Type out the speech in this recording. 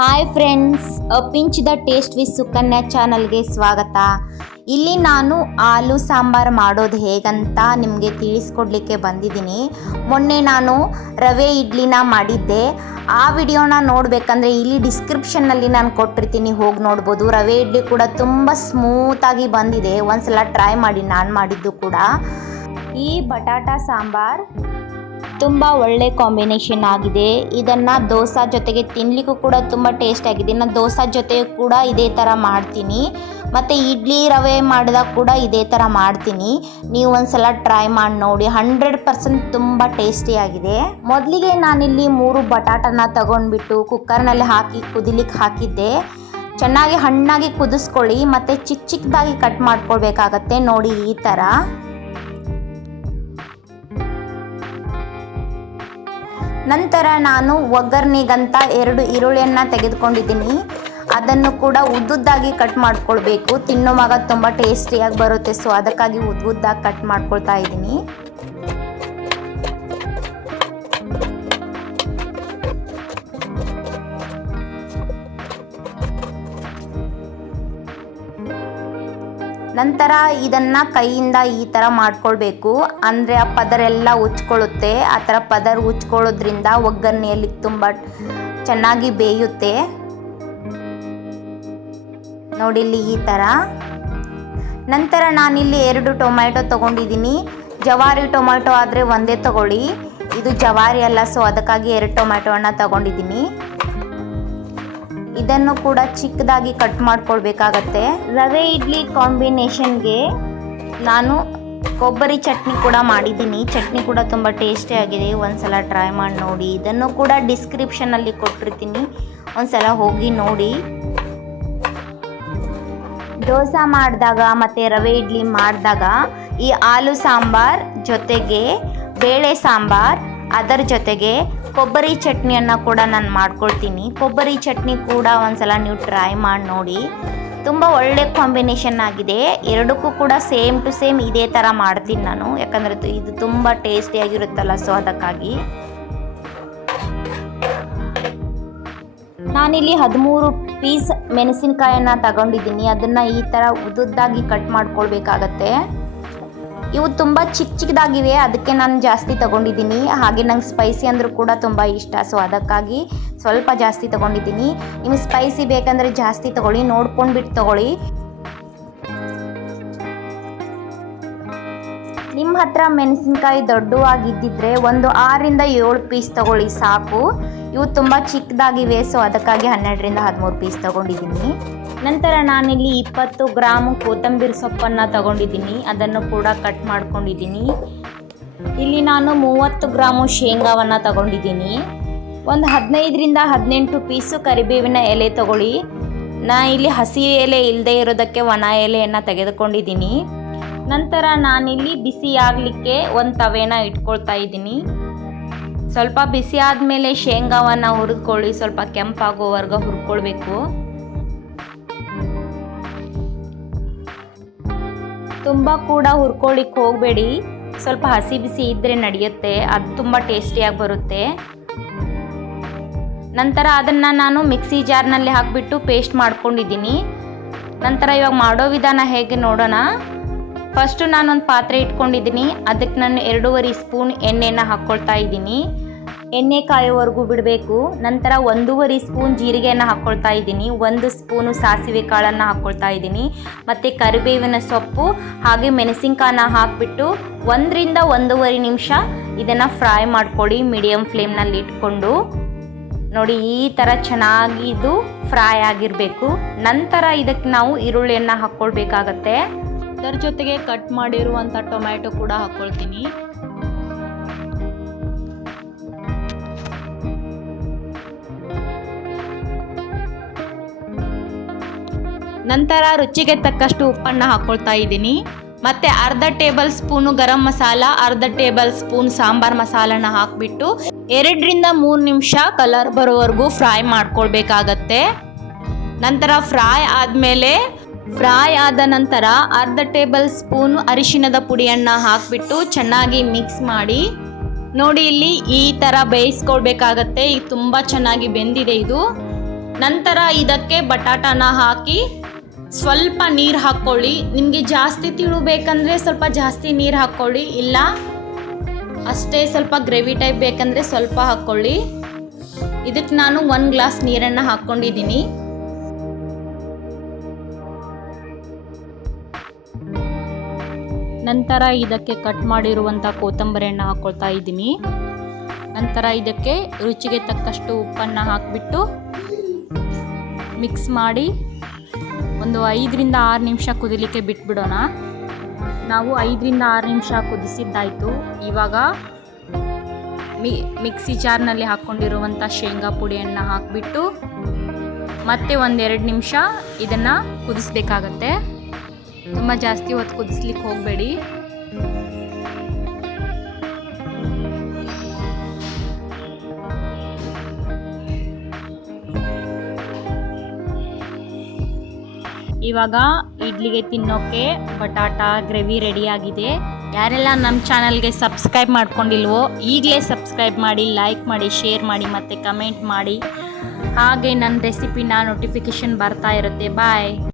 Hi friends, pinch the taste with Sukanya ಚಾನಲ್ಗೆ ಸ್ವಾಗತ. ಇಲ್ಲಿ ನಾನು ಆಲೂ ಸಾಂಬಾರು ಮಾಡೋದು ಹೇಗಂತ ನಿಮಗೆ ತಿಳಿಸ್ಕೊಡ್ಲಿಕ್ಕೆ ಬಂದಿದ್ದೀನಿ. ಮೊನ್ನೆ ನಾನು ರವೆ ಇಡ್ಲಿನ ಮಾಡಿದ್ದೆ. ಆ ವಿಡಿಯೋನ ನೋಡಬೇಕಂದ್ರೆ ಇಲ್ಲಿ ಡಿಸ್ಕ್ರಿಪ್ಷನ್ನಲ್ಲಿ ನಾನು ಕೊಟ್ಟಿರ್ತೀನಿ, ಹೋಗಿ ನೋಡ್ಬೋದು. ರವೆ ಇಡ್ಲಿ ಕೂಡ ತುಂಬ ಸ್ಮೂತಾಗಿ ಬಂದಿದೆ. ಒಂದ್ಸಲ ಟ್ರೈ ಮಾಡಿ, ನಾನು ಮಾಡಿದ್ದು ಕೂಡ. ಈ ಬಟಾಟಾ ಸಾಂಬಾರ್ ತುಂಬ ಒಳ್ಳೆ ಕಾಂಬಿನೇಷನ್ ಆಗಿದೆ. ಇದನ್ನು ದೋಸೆ ಜೊತೆಗೆ ತಿನ್ನಲಿಕ್ಕೂ ಕೂಡ ತುಂಬ ಟೇಸ್ಟ್ ಆಗಿದೆ. ನಾನು ದೋಸೆ ಜೊತೆ ಕೂಡ ಇದೇ ಥರ ಮಾಡ್ತೀನಿ, ಮತ್ತು ಇಡ್ಲಿ ರವೆ ಮಾಡಿದಾಗ ಕೂಡ ಇದೇ ಥರ ಮಾಡ್ತೀನಿ. ನೀವು ಒಂದ್ಸಲ ಟ್ರೈ ಮಾಡಿ ನೋಡಿ, 100% ತುಂಬ ಟೇಸ್ಟಿಯಾಗಿದೆ. ಮೊದಲಿಗೆ ನಾನಿಲ್ಲಿ 3 ಬಟಾಟನ ತಗೊಂಡ್ಬಿಟ್ಟು ಕುಕ್ಕರ್ನಲ್ಲಿ ಹಾಕಿ ಕುದಿಲಿಕ್ಕೆ ಹಾಕಿದ್ದೆ. ಚೆನ್ನಾಗಿ ಹಣ್ಣಾಗಿ ಕುದಿಸ್ಕೊಳ್ಳಿ, ಮತ್ತು ಚಿಕ್ಕ ಚಿಕ್ಕದಾಗಿ ಕಟ್ ಮಾಡ್ಕೊಳ್ಬೇಕಾಗತ್ತೆ. ನೋಡಿ ಈ ಥರ. ನಂತರ ನಾನು ಒಗ್ಗರಣೆಗಂತ 2 ಈರುಳ್ಳಿಯನ್ನು ತೆಗೆದುಕೊಂಡಿದ್ದೀನಿ. ಅದನ್ನು ಕೂಡ ಉದ್ದುದ್ದಾಗಿ ಕಟ್ ಮಾಡ್ಕೊಳ್ಬೇಕು. ತಿನ್ನೋವಾಗ ತುಂಬ ಟೇಸ್ಟಿಯಾಗಿ ಬರುತ್ತೆ, ಸೊ ಅದಕ್ಕಾಗಿ ಉದ್ದಾಗಿ ಕಟ್ ಮಾಡ್ಕೊಳ್ತಾ ಇದ್ದೀನಿ. ನಂತರ ಇದನ್ನು ಕೈಯಿಂದ ಈ ಥರ ಮಾಡ್ಕೊಳ್ಬೇಕು, ಅಂದರೆ ಆ ಪದರೆಲ್ಲ ಉಚ್ಕೊಳ್ಳುತ್ತೆ. ಆ ಥರ ಪದರ್ ಉಚ್ಕೊಳ್ಳೋದ್ರಿಂದ ಒಗ್ಗರಣೆಯಲ್ಲಿ ತುಂಬ ಚೆನ್ನಾಗಿ ಬೇಯುತ್ತೆ. ನೋಡಿ ಇಲ್ಲಿ ಈ ಥರ. ನಂತರ ನಾನಿಲ್ಲಿ 2 ಟೊಮ್ಯಾಟೊ ತೊಗೊಂಡಿದ್ದೀನಿ. ಜವಾರಿ ಟೊಮ್ಯಾಟೊ ಆದರೆ ಒಂದೇ ತೊಗೊಳ್ಳಿ, ಇದು ಜವಾರಿ ಅಲ್ಲ, ಸೊ ಅದಕ್ಕಾಗಿ 2 ಟೊಮ್ಯಾಟೊವನ್ನು ತೊಗೊಂಡಿದ್ದೀನಿ. ಇದನ್ನು ಕೂಡ ಚಿಕ್ಕದಾಗಿ ಕಟ್ ಮಾಡ್ಕೊಳ್ಬೇಕಾಗತ್ತೆ. ರವೆ ಇಡ್ಲಿ ಕಾಂಬಿನೇಷನ್ಗೆ ನಾನು ಕೊಬ್ಬರಿ ಚಟ್ನಿ ಕೂಡ ಮಾಡಿದ್ದೀನಿ. ಚಟ್ನಿ ಕೂಡ ತುಂಬ ಟೇಸ್ಟಿ ಆಗಿದೆ, ಒಂದ್ಸಲ ಟ್ರೈ ಮಾಡಿ ನೋಡಿ. ಇದನ್ನು ಕೂಡ ಡಿಸ್ಕ್ರಿಪ್ಷನಲ್ಲಿ ಕೊಟ್ಟಿರ್ತೀನಿ, ಒಂದ್ಸಲ ಹೋಗಿ ನೋಡಿ. ದೋಸೆ ಮಾಡಿದಾಗ ಮತ್ತು ರವೆ ಇಡ್ಲಿ ಮಾಡಿದಾಗ ಈ ಆಲೂ ಸಾಂಬಾರ್ ಜೊತೆಗೆ ಬೇಳೆ ಸಾಂಬಾರ್, ಅದರ ಜೊತೆಗೆ ಕೊಬ್ಬರಿ ಚಟ್ನಿಯನ್ನು ಕೂಡ ನಾನು ಮಾಡ್ಕೊಳ್ತೀನಿ. ಕೊಬ್ಬರಿ ಚಟ್ನಿ ಕೂಡ ಒಂದ್ಸಲ ನೀವು ಟ್ರೈ ಮಾಡಿ ನೋಡಿ, ತುಂಬ ಒಳ್ಳೆ ಕಾಂಬಿನೇಷನ್ ಆಗಿದೆ. ಎರಡಕ್ಕೂ ಕೂಡ ಸೇಮ್ ಟು ಸೇಮ್ ಇದೇ ಥರ ಮಾಡ್ತೀನಿ ನಾನು, ಯಾಕಂದರೆ ಇದು ತುಂಬ ಟೇಸ್ಟಿಯಾಗಿರುತ್ತಲ್ಲ, ಸೊ ಅದಕ್ಕಾಗಿ. ನಾನಿಲ್ಲಿ 13 ಪೀಸ್ ಮೆಣಸಿನಕಾಯನ್ನು ತಗೊಂಡಿದ್ದೀನಿ. ಅದನ್ನು ಈ ಥರ ಉದ್ದುದ್ದಾಗಿ ಕಟ್ ಮಾಡ್ಕೊಳ್ಬೇಕಾಗತ್ತೆ. ಇವು ತುಂಬ ಚಿಕ್ಕದಾಗಿವೆ, ಅದಕ್ಕೆ ನಾನು ಜಾಸ್ತಿ ತೊಗೊಂಡಿದ್ದೀನಿ. ಹಾಗೆ ನಂಗೆ ಸ್ಪೈಸಿ ಅಂದರೂ ಕೂಡ ತುಂಬ ಇಷ್ಟ, ಸೊ ಅದಕ್ಕಾಗಿ ಸ್ವಲ್ಪ ಜಾಸ್ತಿ ತೊಗೊಂಡಿದ್ದೀನಿ. ನಿಮಗೆ ಸ್ಪೈಸಿ ಬೇಕಂದರೆ ಜಾಸ್ತಿ ತೊಗೊಳ್ಳಿ, ನೋಡ್ಕೊಂಡ್ಬಿಟ್ಟು ತೊಗೊಳ್ಳಿ. ನಿಮ್ಮ ಹತ್ರ ಮೆಣಸಿನ್ಕಾಯಿ ದೊಡ್ಡವಾಗಿದ್ದಿದ್ರೆ ಒಂದು 6ರಿಂದ 7 ಪೀಸ್ ತೊಗೊಳ್ಳಿ ಸಾಕು. ಇವು ತುಂಬ ಚಿಕ್ಕದಾಗಿವೆ, ಸೊ ಅದಕ್ಕಾಗಿ 12ರಿಂದ 13 ಪೀಸ್ ತೊಗೊಂಡಿದ್ದೀನಿ. ನಂತರ ನಾನಿಲ್ಲಿ 20 ಗ್ರಾಮ್ ಕೊತ್ತಂಬರಿ ಸೊಪ್ಪನ್ನು ತಗೊಂಡಿದ್ದೀನಿ. ಅದನ್ನು ಕೂಡ ಕಟ್ ಮಾಡ್ಕೊಂಡಿದ್ದೀನಿ. ಇಲ್ಲಿ ನಾನು 30 ಗ್ರಾಮು ಶೇಂಗಾವನ್ನು ತಗೊಂಡಿದ್ದೀನಿ. ಒಂದು 15ರಿಂದ 18 ಪೀಸು ಕರಿಬೇವಿನ ಎಲೆ ತಗೊಳ್ಳಿ. ಇಲ್ಲಿ ಹಸಿ ಎಲೆ ಇಲ್ಲದೆ ಇರೋದಕ್ಕೆ ಒಣ ಎಲೆಯನ್ನು ತೆಗೆದುಕೊಂಡಿದ್ದೀನಿ. ನಂತರ ನಾನಿಲ್ಲಿ ಬಿಸಿ ಆಗಲಿಕ್ಕೆ ಒಂದು ತವೆನ ಇಟ್ಕೊಳ್ತಾ ಇದ್ದೀನಿ. ಸ್ವಲ್ಪ ಬಿಸಿ ಆದಮೇಲೆ ಶೇಂಗಾವನ್ನು ಹುರಿದುಕೊಳ್ಳಿ, ಸ್ವಲ್ಪ ಕೆಂಪಾಗೋವರೆಗೂ ಹುರ್ಕೊಳ್ಬೇಕು. ತುಂಬ ಕೂಡ ಹುರ್ಕೊಳ್ಳಿಕ್ಕೆ ಹೋಗಬೇಡಿ, ಸ್ವಲ್ಪ ಹಸಿ ಬಿಸಿ ಇದ್ದರೆ ನಡೆಯುತ್ತೆ, ಅದು ತುಂಬ ಟೇಸ್ಟಿಯಾಗಿ ಬರುತ್ತೆ. ನಂತರ ಅದನ್ನು ನಾನು ಮಿಕ್ಸಿ ಜಾರ್ನಲ್ಲಿ ಹಾಕಿಬಿಟ್ಟು ಪೇಸ್ಟ್ ಮಾಡ್ಕೊಂಡಿದ್ದೀನಿ. ನಂತರ ಇವಾಗ ಮಾಡೋ ವಿಧಾನ ಹೇಗೆ ನೋಡೋಣ. ಫಸ್ಟು ನಾನೊಂದು ಪಾತ್ರೆ ಇಟ್ಕೊಂಡಿದ್ದೀನಿ. ಅದಕ್ಕೆ ನಾನು 2.5 ಸ್ಪೂನ್ ಎಣ್ಣೆನ ಹಾಕ್ಕೊಳ್ತಾ ಇದ್ದೀನಿ. ಎಣ್ಣೆ ಕಾಯೋವರೆಗೂ ಬಿಡಬೇಕು. ನಂತರ 1.5 ಸ್ಪೂನ್ ಜೀರಿಗೆಯನ್ನು ಹಾಕ್ಕೊಳ್ತಾ ಇದ್ದೀನಿ. 1 ಸ್ಪೂನು ಸಾಸಿವೆ ಕಾಳನ್ನು ಹಾಕ್ಕೊಳ್ತಾ ಇದ್ದೀನಿ, ಮತ್ತು ಕರಿಬೇವಿನ ಸೊಪ್ಪು ಹಾಗೆ ಮೆಣಸಿನ್ಕಾಯನ್ನ ಹಾಕಿಬಿಟ್ಟು 1ರಿಂದ 1.5 ನಿಮಿಷ ಇದನ್ನು ಫ್ರೈ ಮಾಡ್ಕೊಳ್ಳಿ, ಮೀಡಿಯಮ್ ಫ್ಲೇಮ್ನಲ್ಲಿ ಇಟ್ಕೊಂಡು. ನೋಡಿ ಈ ಥರ ಚೆನ್ನಾಗಿ ಇದು ಫ್ರೈ ಆಗಿರಬೇಕು. ನಂತರ ಇದಕ್ಕೆ ನಾವು ಈರುಳ್ಳಿಯನ್ನು ಹಾಕ್ಕೊಳ್ಬೇಕಾಗತ್ತೆ. ಅದರ ಜೊತೆಗೆ ಕಟ್ ಮಾಡಿರುವಂಥ ಟೊಮ್ಯಾಟೊ ಕೂಡ ಹಾಕ್ಕೊಳ್ತೀನಿ. ನಂತರ ರುಚಿಗೆ ತಕ್ಕಷ್ಟು ಉಪ್ಪನ್ನು ಹಾಕ್ಕೊಳ್ತಾ ಇದ್ದೀನಿ, ಮತ್ತು ಅರ್ಧ ಟೇಬಲ್ ಸ್ಪೂನು ಗರಂ ಮಸಾಲ, ಅರ್ಧ ಟೇಬಲ್ ಸ್ಪೂನ್ ಸಾಂಬಾರ್ ಮಸಾಲನ ಹಾಕಿಬಿಟ್ಟು 2ರಿಂದ 3 ನಿಮಿಷ ಕಲರ್ ಬರೋವರೆಗೂ ಫ್ರೈ ಮಾಡ್ಕೊಳ್ಬೇಕಾಗತ್ತೆ. ನಂತರ ಫ್ರೈ ಆದ ನಂತರ ಅರ್ಧ ಟೇಬಲ್ ಸ್ಪೂನ್ ಅರಿಶಿಣದ ಪುಡಿಯನ್ನು ಹಾಕಿಬಿಟ್ಟು ಚೆನ್ನಾಗಿ ಮಿಕ್ಸ್ ಮಾಡಿ. ನೋಡಿ ಇಲ್ಲಿ ಈ ಥರ ಬೇಯಿಸ್ಕೊಳ್ಬೇಕಾಗತ್ತೆ. ಈಗ ತುಂಬ ಚೆನ್ನಾಗಿ ಬೆಂದಿದೆ ಇದು. ನಂತರ ಇದಕ್ಕೆ ಬಟಾಟನ ಹಾಕಿ ಸ್ವಲ್ಪ ನೀರು ಹಾಕ್ಕೊಳ್ಳಿ. ನಿಮಗೆ ಜಾಸ್ತಿ ಬೇಕಂದರೆ ಸ್ವಲ್ಪ ಜಾಸ್ತಿ ನೀರು ಹಾಕ್ಕೊಳ್ಳಿ, ಇಲ್ಲ ಅಷ್ಟೇ ಸ್ವಲ್ಪ ಗ್ರೇವಿ ಟೈಪ್ ಬೇಕಂದರೆ ಸ್ವಲ್ಪ ಹಾಕ್ಕೊಳ್ಳಿ. ಇದಕ್ಕೆ ನಾನು 1 ಗ್ಲಾಸ್ ನೀರನ್ನು ಹಾಕ್ಕೊಂಡಿದ್ದೀನಿ. ನಂತರ ಇದಕ್ಕೆ ಕಟ್ ಮಾಡಿರುವಂಥ ಕೊತ್ತಂಬರಿಯನ್ನು ಹಾಕ್ಕೊಳ್ತಾ ಇದ್ದೀನಿ. ನಂತರ ಇದಕ್ಕೆ ರುಚಿಗೆ ತಕ್ಕಷ್ಟು ಉಪ್ಪನ್ನು ಹಾಕಿಬಿಟ್ಟು ಮಿಕ್ಸ್ ಮಾಡಿ ಒಂದು 5ರಿಂದ 6 ನಿಮಿಷ ಕುದಿಲಿಕ್ಕೆ ಬಿಟ್ಬಿಡೋಣ. ನಾವು 5ರಿಂದ 6 ನಿಮಿಷ ಕುದಿಸಿದ್ದಾಯಿತು. ಇವಾಗ ಮಿಕ್ಸಿ ಜಾರ್ನಲ್ಲಿ ಹಾಕ್ಕೊಂಡಿರುವಂಥ ಶೇಂಗಾ ಪುಡಿಯನ್ನು ಹಾಕಿಬಿಟ್ಟು ಮತ್ತೆ 1-2 ನಿಮಿಷ ಇದನ್ನು ಕುದಿಸ್ಬೇಕಾಗತ್ತೆ. ತುಂಬ ಜಾಸ್ತಿ ಹೊತ್ತು ಕುದಿಸ್ಲಿಕ್ಕೆ ಹೋಗಬೇಡಿ. ಇವಾಗ ಇಡ್ಲಿಗೆ ತಿನ್ನೋಕ್ಕೆ ಬಟಾಟಾ ಗ್ರೇವಿ ರೆಡಿಯಾಗಿದೆ. ಯಾರೆಲ್ಲ ನಮ್ಮ ಚಾನಲ್ಗೆ ಸಬ್ಸ್ಕ್ರೈಬ್ ಮಾಡ್ಕೊಂಡಿಲ್ವೋ ಈಗಲೇ ಸಬ್ಸ್ಕ್ರೈಬ್ ಮಾಡಿ, ಲೈಕ್ ಮಾಡಿ, ಶೇರ್ ಮಾಡಿ ಮತ್ತು ಕಮೆಂಟ್ ಮಾಡಿ. ಹಾಗೆ ನನ್ನ ರೆಸಿಪಿನ ನೋಟಿಫಿಕೇಷನ್ ಬರ್ತಾ ಇರುತ್ತೆ. ಬಾಯ್.